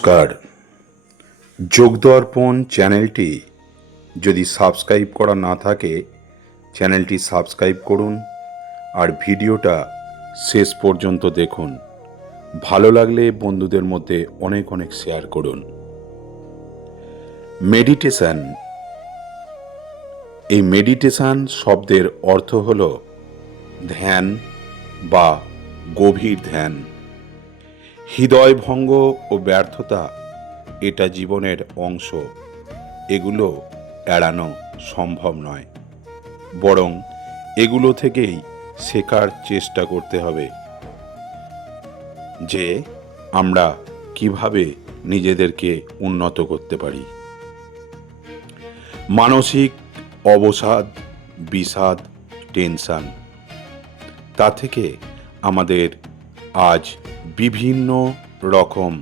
নমস্কার। যোগদর্পণ চ্যানেলটি যদি সাবস্ক্রাইব করা না থাকে, চ্যানেলটি সাবস্ক্রাইব করুন আর ভিডিওটা শেষ পর্যন্ত দেখুন। ভালো লাগলে বন্ধুদের মধ্যে অনেক অনেক শেয়ার করুন। মেডিটেশন। এই মেডিটেশন শব্দের অর্থ হল ধ্যান বা গভীর ধ্যান। হৃদয়ভঙ্গ ও ব্যর্থতা এটা জীবনের অংশ। এগুলো এড়ানো সম্ভব নয়, বরং এগুলো থেকেই শেখার চেষ্টা করতে হবে যে আমরা কিভাবে নিজেদেরকে উন্নত করতে পারি। মানসিক অবসাদ, বিষাদ, টেনশন, তা থেকে আমাদের আজ বিভিন্ন রকম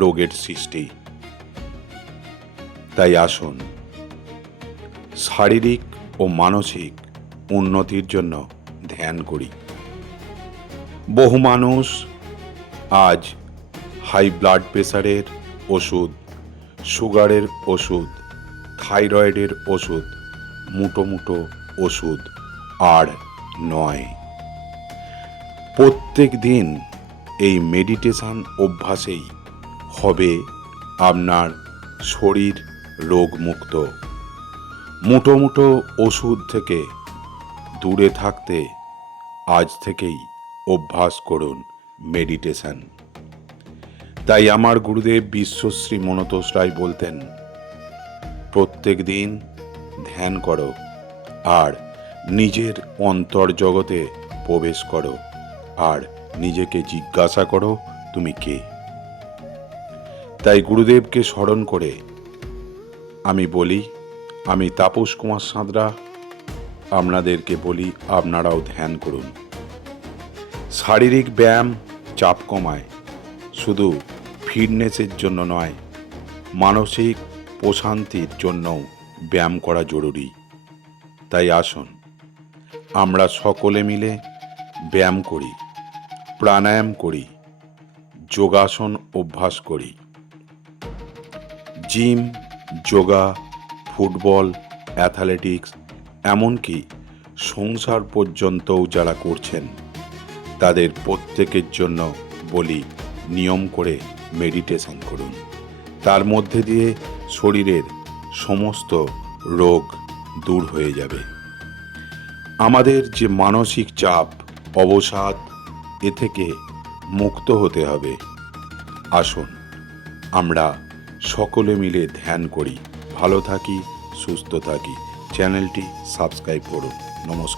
রোগের সৃষ্টি। তাই আসুন শারীরিক ও মানসিক উন্নতির জন্য ধ্যান করি। বহু মানুষ আজ হাই ব্লাড প্রেশারের ওষুধ, সুগারের ওষুধ, থাইরয়েডের ওষুধ, মুটো মুটো ওষুধ আর নয়। প্রত্যেক দিন এই মেডিটেশন অভ্যাসেই হবে আপনার শরীর রোগমুক্ত। মুটো মুটো ওষুধ থেকে দূরে থাকতে আজ থেকেই অভ্যাস করুন মেডিটেশন। তাই আমার গুরুদেব বিশ্বশ্রী মনতোষ রায় বলতেন, প্রত্যেক দিন ধ্যান করো আর নিজের অন্তর্জগতে প্রবেশ করো আর নিজেকে জিজ্ঞাসা করো তুমি কে। তাই গুরুদেবকে স্মরণ করে আমি বলি, আমি তাপস কুমার সাঁতরা আপনাদেরকে বলি আপনারাও ধ্যান করুন। শারীরিক ব্যায়াম চাপ কমায়, শুধু ফিটনেসের জন্য নয়, মানসিক প্রশান্তির জন্যও ব্যায়াম করা জরুরি। তাই আসুন আমরা সকলে মিলে ব্যায়াম করি, প্রাণায়াম করি, যোগাসন অভ্যাস করি। জিম, যোগা, ফুটবল, অ্যাথলেটিক্স, এমনকি সংসার পর্যন্তও যারা করছেন তাদের প্রত্যেকের জন্য বলি নিয়ম করে মেডিটেশন করুন। তার মধ্যে দিয়ে শরীরের সমস্ত রোগ দূর হয়ে যাবে। আমাদের যে মানসিক চাপ, অবসাদ, এ থেকে মুক্ত হতে হবে। আসুন আমরা সকলে মিলে ধ্যান করি, ভালো থাকি, সুস্থ থাকি। চ্যানেলটি সাবস্ক্রাইব করুন। নমস্কার।